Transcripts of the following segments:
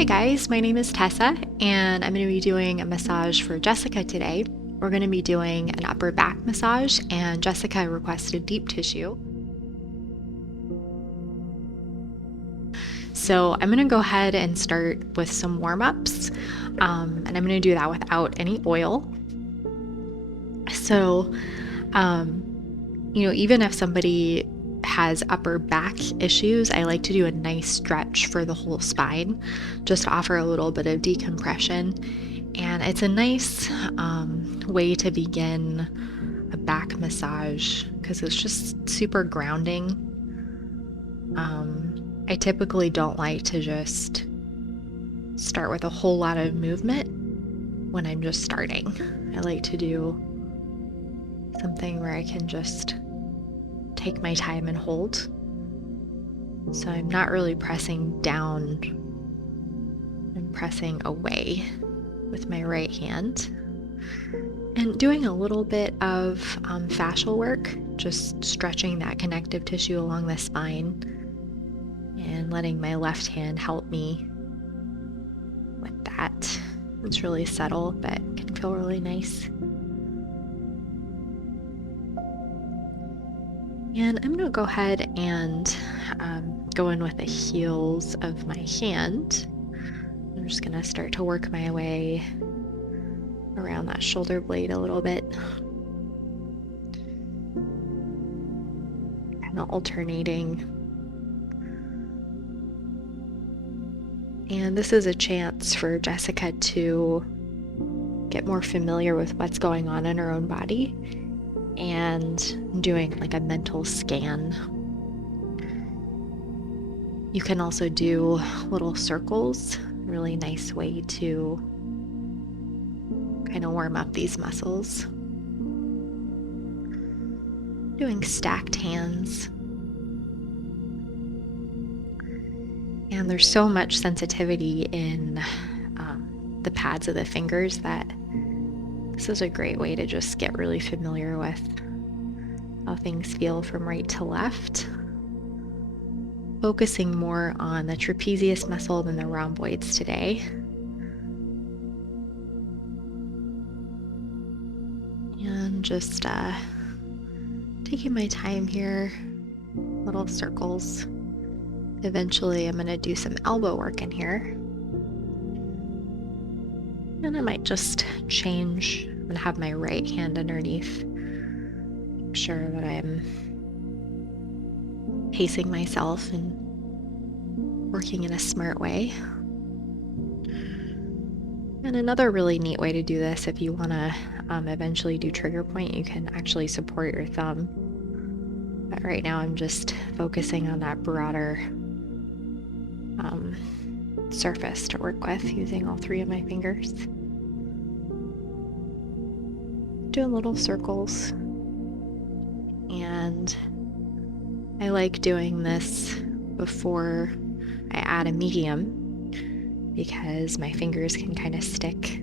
Hey guys, my name is Tessa, and I'm going to be doing a massage for Jessica today. We're going to be doing an upper back massage, and Jessica requested deep tissue. So I'm going to go ahead and start with some warm-ups, and I'm going to do that without any oil. So, even if somebody has upper back issues, I like to do a nice stretch for the whole spine, just to offer a little bit of decompression. And it's a nice way to begin a back massage because it's just super grounding. I typically don't like to just start with a whole lot of movement when I'm just starting. I like to do something where I can just take my time and hold. So I'm not really pressing down, I'm pressing away with my right hand and doing a little bit of fascial work, just stretching that connective tissue along the spine and letting my left hand help me with that. It's really subtle, but can feel really nice. And I'm going to go ahead and go in with the heels of my hand. I'm just going to start to work my way around that shoulder blade a little bit. Kind of alternating. And this is a chance for Jessica to get more familiar with what's going on in her own body and doing like a mental scan. You can also do little circles, really nice way to kind of warm up these muscles. Doing stacked hands. And there's so much sensitivity in the pads of the fingers that this is a great way to just get really familiar with how things feel from right to left. Focusing more on the trapezius muscle than the rhomboids today. And just taking my time here, little circles. Eventually I'm going to do some elbow work in here. And I might just change and have my right hand underneath. Make sure that I'm pacing myself and working in a smart way. And another really neat way to do this, if you want to eventually do trigger point, you can actually support your thumb. But right now I'm just focusing on that broader surface to work with using all three of my fingers. Doing little circles. And I like doing this before I add a medium because my fingers can kind of stick.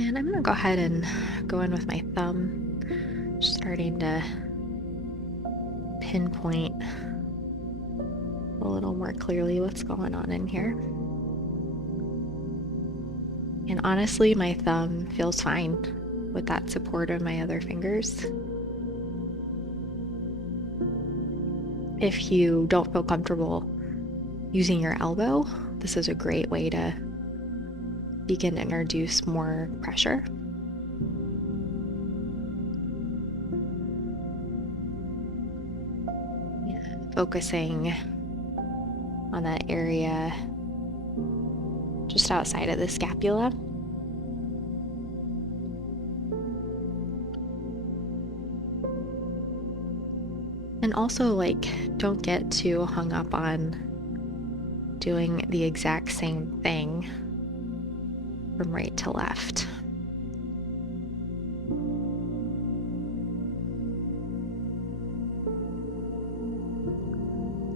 And I'm going to go ahead and go in with my thumb, starting to pinpoint a little more clearly what's going on in here. And honestly, my thumb feels fine with that support of my other fingers. If you don't feel comfortable using your elbow, this is a great way to begin to introduce more pressure. Focusing on that area just outside of the scapula. And also, don't get too hung up on doing the exact same thing from right to left.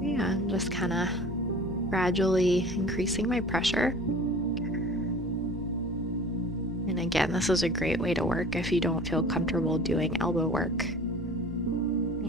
Yeah, I'm just kind of gradually increasing my pressure. And again, this is a great way to work if you don't feel comfortable doing elbow work.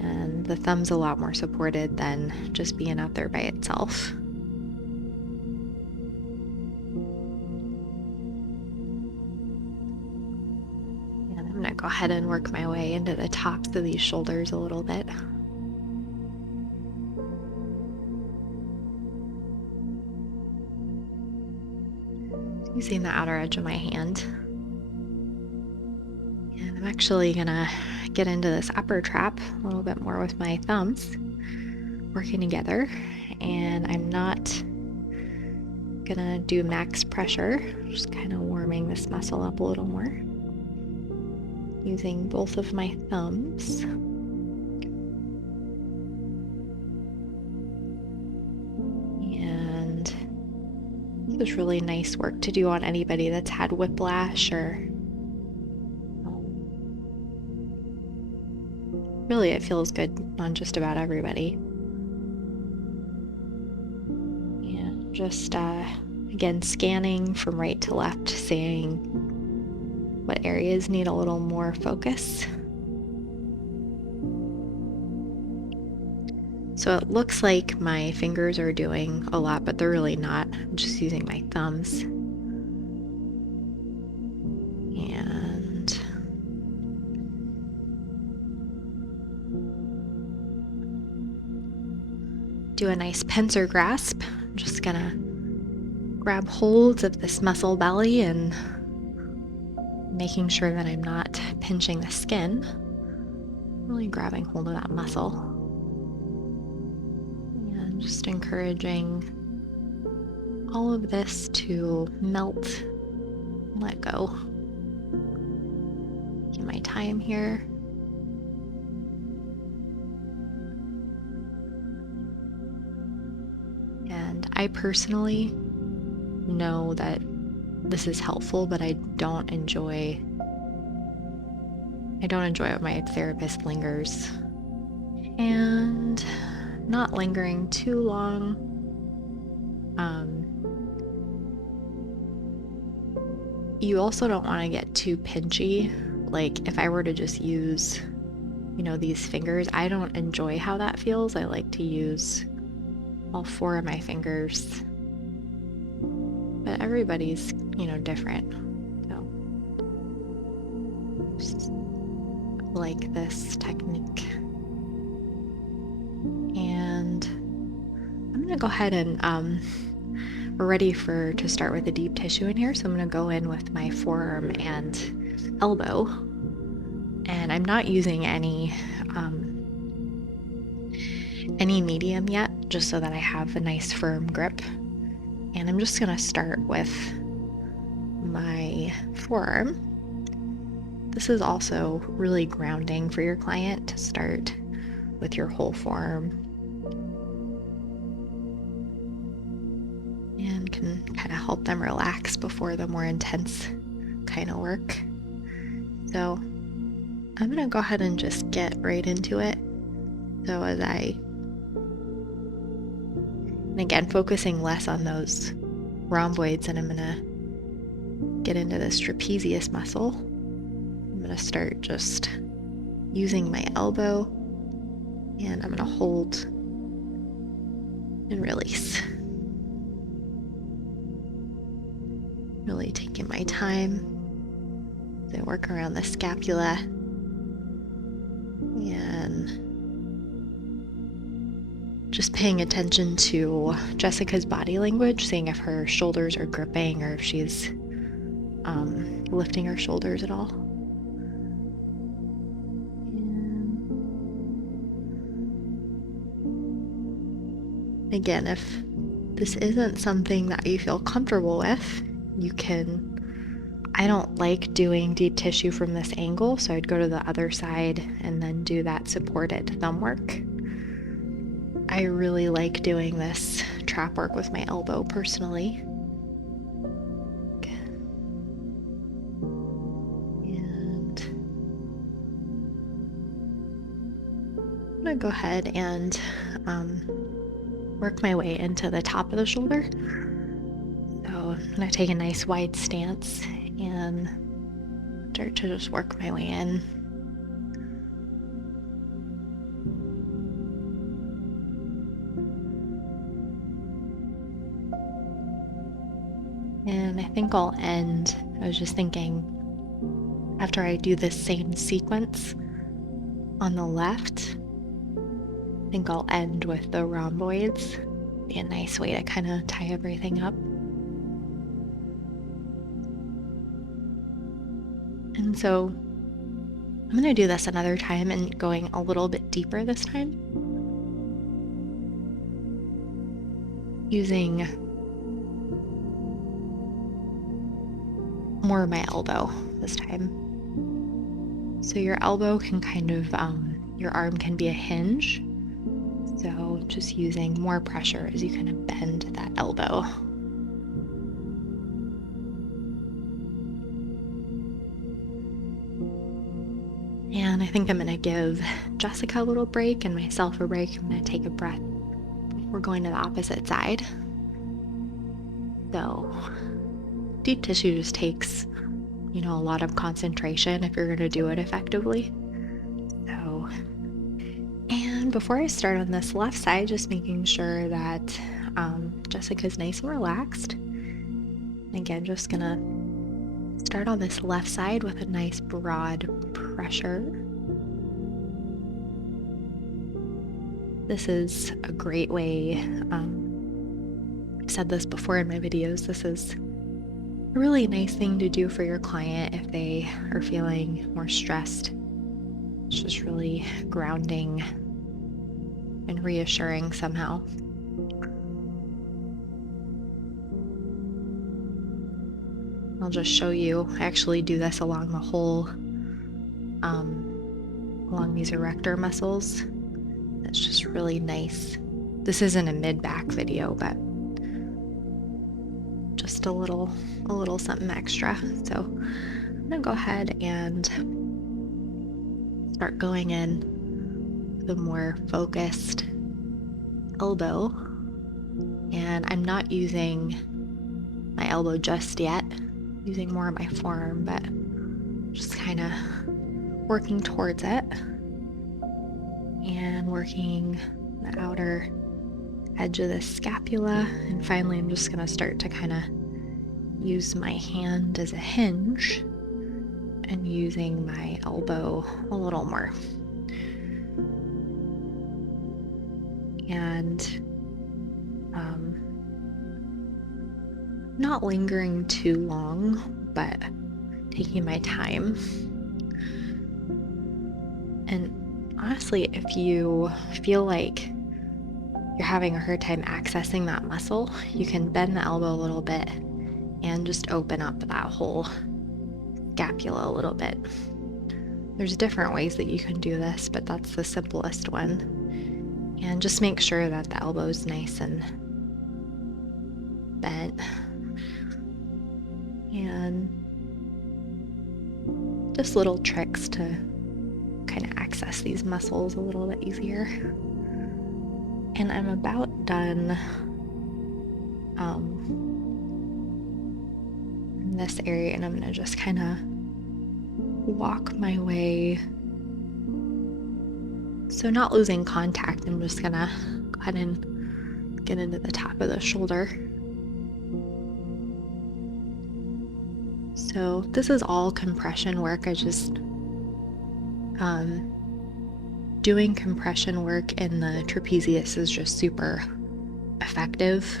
And the thumb's a lot more supported than just being out there by itself. And I'm gonna go ahead and work my way into the tops of these shoulders a little bit. Using the outer edge of my hand. And I'm actually gonna get into this upper trap a little bit more with my thumbs working together. And I'm not gonna do max pressure, just kind of warming this muscle up a little more. Using both of my thumbs. And this is really nice work to do on anybody that's had whiplash or really it feels good on just about everybody. And just again scanning from right to left, seeing what areas need a little more focus. So it looks like my fingers are doing a lot, but they're really not. I'm just using my thumbs. And do a nice pincer grasp. I'm just gonna grab holds of this muscle belly and making sure that I'm not pinching the skin. Really grabbing hold of that muscle. And just encouraging all of this to melt, let go. Give my time here. And I personally know that this is helpful, but I don't enjoy it when my therapist lingers. And not lingering too long. You also don't want to get too pinchy. Like if I were to just use, these fingers, I don't enjoy how that feels. I like to use all 4 of my fingers. But everybody's, different. So just like this technique. And I'm gonna go ahead and we're ready to start with the deep tissue in here. So I'm gonna go in with my forearm and elbow. And I'm not using any medium yet, just so that I have a nice firm grip. And I'm just gonna start with my forearm. This is also really grounding for your client to start with your whole forearm. And can kind of help them relax before the more intense kind of work. So I'm gonna go ahead and just get right into it. So and again, focusing less on those rhomboids, and I'm gonna get into this trapezius muscle. I'm gonna start just using my elbow, and I'm gonna hold and release. Really taking my time as I work around the scapula and just paying attention to Jessica's body language, seeing if her shoulders are gripping or if she's lifting her shoulders at all. And again, if this isn't something that you feel comfortable with, I don't like doing deep tissue from this angle, so I'd go to the other side and then do that supported thumb work. I really like doing this trap work with my elbow personally. And I'm gonna go ahead and work my way into the top of the shoulder. So I'm gonna take a nice wide stance and start to just work my way in. And I think I'll end, I was just thinking, after I do this same sequence on the left, I think I'll end with the rhomboids. Be a nice way to kind of tie everything up. And so I'm going to do this another time and going a little bit deeper this time, using more of my elbow this time. So your elbow can kind of, your arm can be a hinge. So just using more pressure as you kind of bend that elbow. And I think I'm going to give Jessica a little break and myself a break. I'm going to take a breath before going to the opposite side. So deep tissue just takes, a lot of concentration if you're going to do it effectively. So, and before I start on this left side, just making sure that Jessica's nice and relaxed. Again, just going to start on this left side with a nice broad pressure. This is a great way, I've said this before in my videos, this is a really nice thing to do for your client if they are feeling more stressed. It's just really grounding and reassuring somehow. I'll just show you. I actually do this along the whole, along these erector muscles. It's just really nice. This isn't a mid-back video, but just a little something extra. So I'm gonna go ahead and start going in the more focused elbow. And I'm not using my elbow just yet, using more of my forearm, but just kind of working towards it and working the outer edge of the scapula. And finally, I'm just going to start to kind of use my hand as a hinge and using my elbow a little more. And not lingering too long, but taking my time. And honestly, if you feel like you're having a hard time accessing that muscle, you can bend the elbow a little bit and just open up that whole scapula a little bit. There's different ways that you can do this, but that's the simplest one. And just make sure that the elbow's nice and bent. And just little tricks to kind of access these muscles a little bit easier. And I'm about done in this area, and I'm going to just kind of walk my way. So not losing contact, I'm just going to go ahead and get into the top of the shoulder. So this is all compression work. I just doing compression work in the trapezius is just super effective,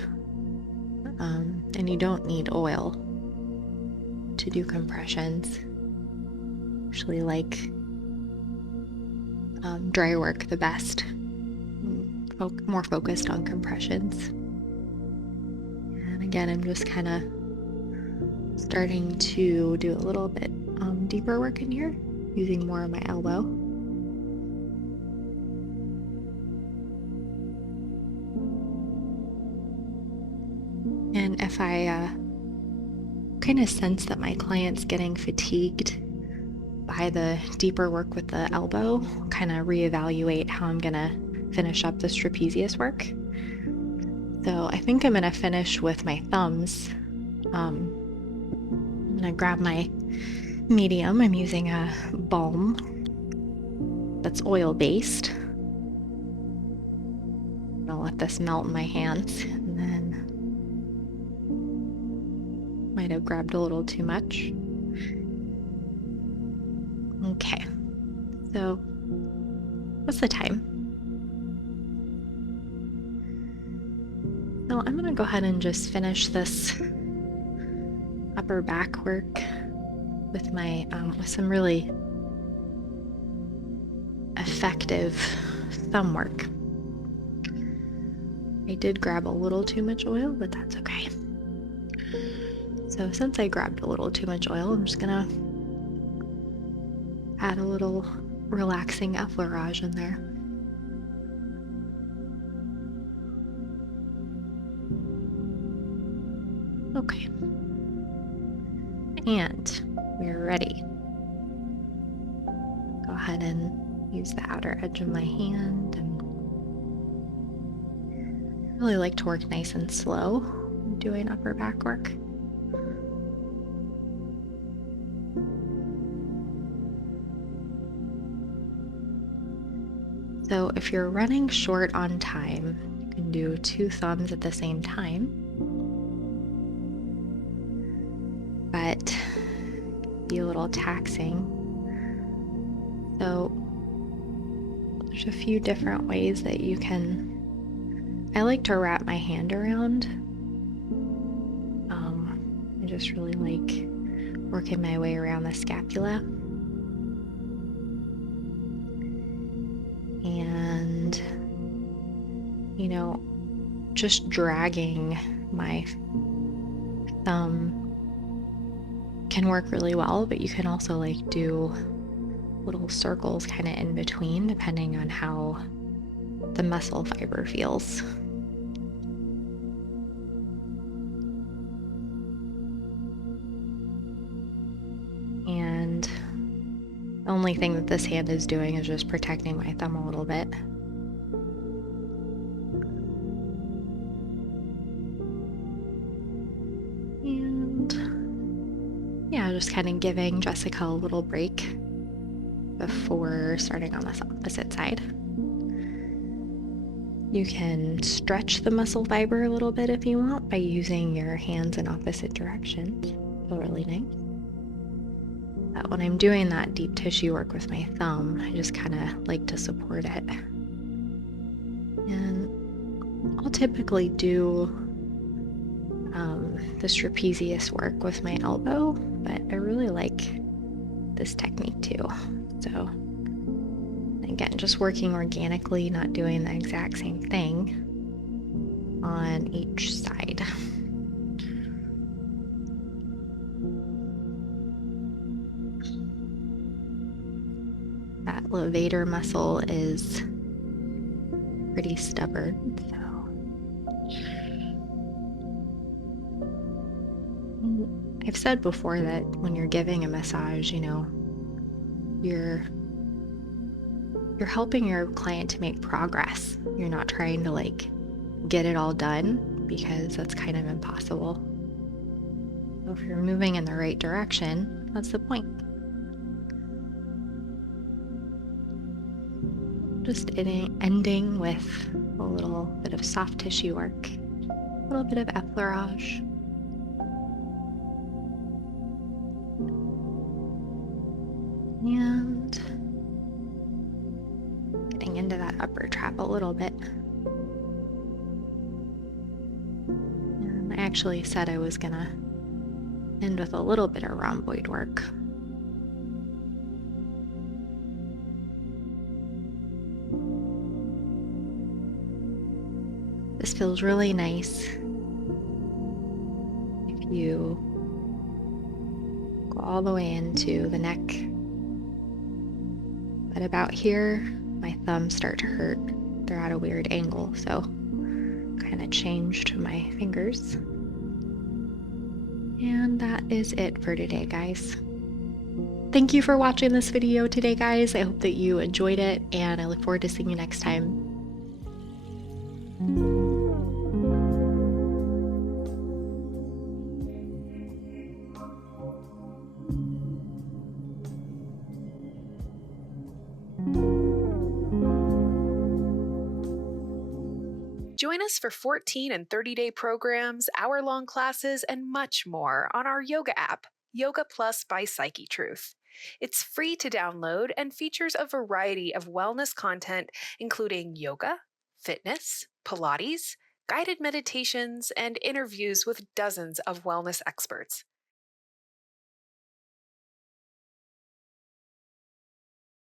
and you don't need oil to do compressions. Usually like dry work the best, more focused on compressions. And again, I'm just kind of starting to do a little bit deeper work in here, using more of my elbow. And if I kind of sense that my client's getting fatigued by the deeper work with the elbow, kind of reevaluate how I'm gonna finish up this trapezius work. So I think I'm gonna finish with my thumbs. I'm gonna grab my medium. I'm using a balm that's oil-based. I'm gonna let this melt in my hands, and then might have grabbed a little too much. Okay, so what's the time? So I'm gonna go ahead and just finish this upper back work with my with some really effective thumb work. I did grab a little too much oil, but that's okay. So since I grabbed a little too much oil, I'm just gonna add a little relaxing effleurage in there. Okay. And we're ready. Go ahead and use the outer edge of my hand, and I really like to work nice and slow when doing upper back work. So if you're running short on time, you can do 2 thumbs at the same time, but be a little taxing. So there's a few different ways that you can. I like to wrap my hand around. I just really like working my way around the scapula. And, you know, just dragging my thumb can work really well, but you can also like do little circles kind of in between, depending on how the muscle fiber feels. And the only thing that this hand is doing is just protecting my thumb a little bit. And yeah, just kind of giving Jessica a little break before starting on this opposite side. You can stretch the muscle fiber a little bit if you want by using your hands in opposite directions. Feel really nice. But when I'm doing that deep tissue work with my thumb, I just kind of like to support it. And I'll typically do this trapezius work with my elbow, but I really like this technique too. So again, just working organically, not doing the exact same thing on each side. That levator muscle is pretty stubborn, so I've said before that when you're giving a massage, you know, you're helping your client to make progress. You're not trying to like get it all done, because that's kind of impossible. So if you're moving in the right direction, that's the point. Just ending with a little bit of soft tissue work, a little bit of effleurage. And getting into that upper trap a little bit. And I actually said I was gonna end with a little bit of rhomboid work. This feels really nice if you go all the way into the neck. But about here, my thumbs start to hurt. They're at a weird angle, so kind of change to my fingers. And that is it for today, guys. Thank you for watching this video today, guys. I hope that you enjoyed it, and I look forward to seeing you next time. Join us for 14 and 30-day programs, hour-long classes, and much more on our yoga app, Yoga Plus by Psyche Truth. It's free to download and features a variety of wellness content, including yoga, fitness, Pilates, guided meditations, and interviews with dozens of wellness experts.